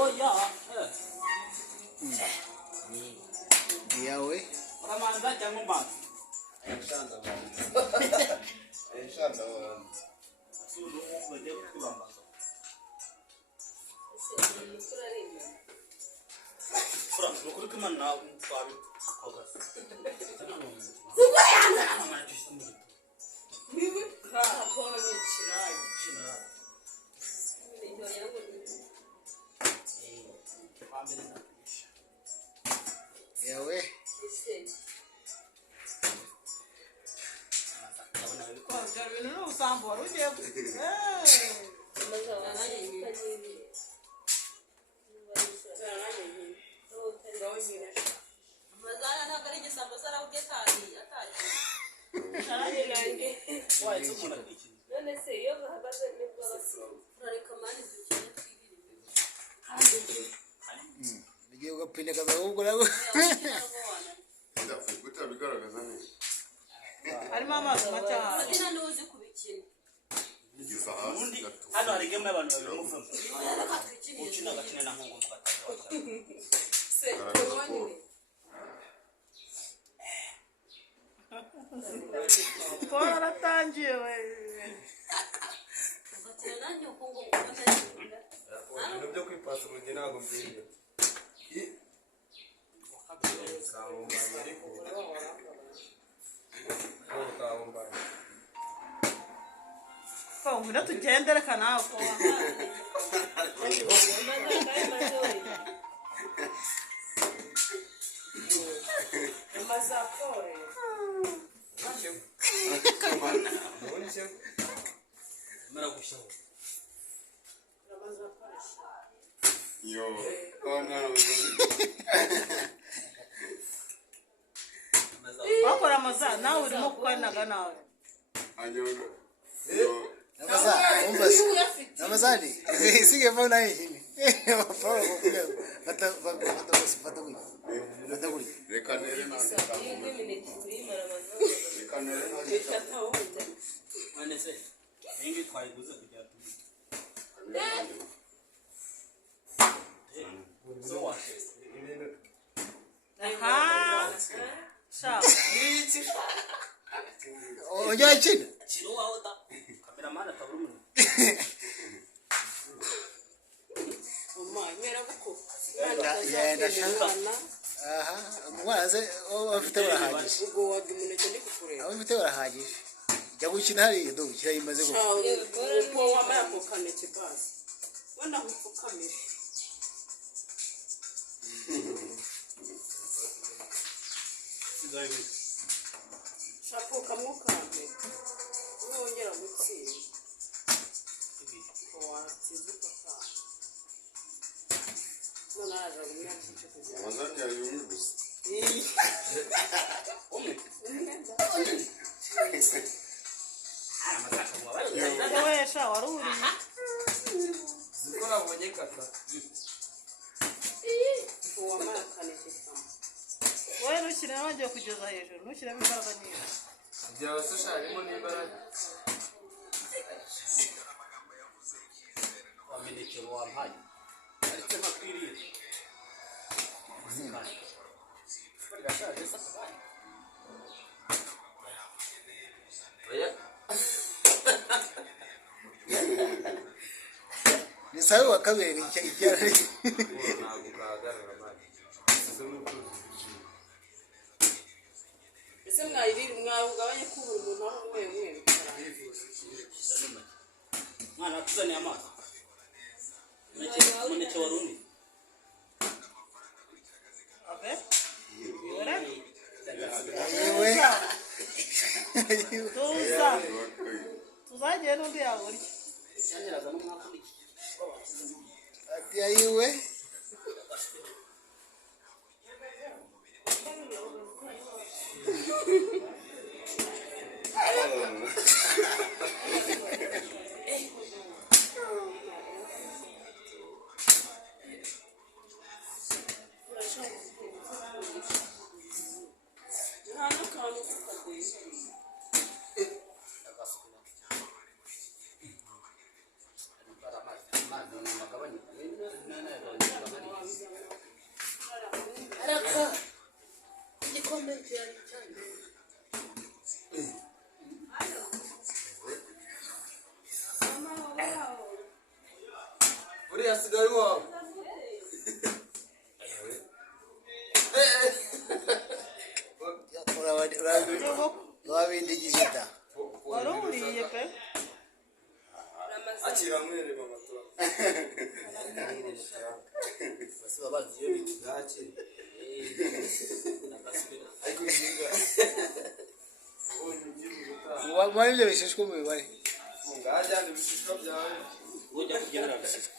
oya yawe ramanza cyangwa mbanza Enshanda sulu bade kubamba fura nukuri kimana kwabi kogas zugayana mimi ka pona ni chirai yawe no usambo ugiye ngiye gupinda kaza ahubwo nabo ndafukuta bigaragaza neza arimo amazi macyaha Adina nuzi kubikina undi hano hari game y'abantu babiri muvuga ukina gakina na nkongo se kubonye Pora ratangiye we ugatira nanjye ukungo kubona ibintu byo kwipasa urugero ntabwo mbyemera ngwino tugendere kanawe yo ona bakora amaza nawe urimo kukwanaga nawe anyoga Namazani sige mbona hii Paul kukuja bata kuli reka nere na reka nere na ane se ingi twayiguze kujya so wa aha sha oja chini chiro wa ota cameraman ataburu mun yaenda shaka aha mwaze afite barahagije ubwo wagimuneke ndi kukureba afite barahagije jya gukina hari ndo gukira imaze ko uko wambaye ako kaneke basi wenda gupfukamira shapuka mukambe wongera gutsinda watsinze papa none araza gumya cyo kugira wazani ya yumi gusa wesha waruri zikora bonyekata wambaye akaneke kama wowe ntukire wagiye kugeza hejuru ntukiremo imbaraga nyinshi kugira abasosha harimo n'imbaraga wameneke wampaye ariko makwiriye ni sawa wakabere icyara ntabwo kahagarara mani izo n'utuzi ese mwayirira mwawugabanye kubura umuntu aho umwe mwana tuzaniye amazi umuneke warundi abe tuzagiye n'undi yaburya cyanyiraza n'umwaka w'iki ati ayiwe uriya asigaye iwawe urabindigije da wari uriye pe akira mwere mama tura basiba bazi iyo bintu bwakiri ariko nginga mwari ibyo bishishwe mu mibare ngajyana ibishishwa byawe ujya kubyina bishishwa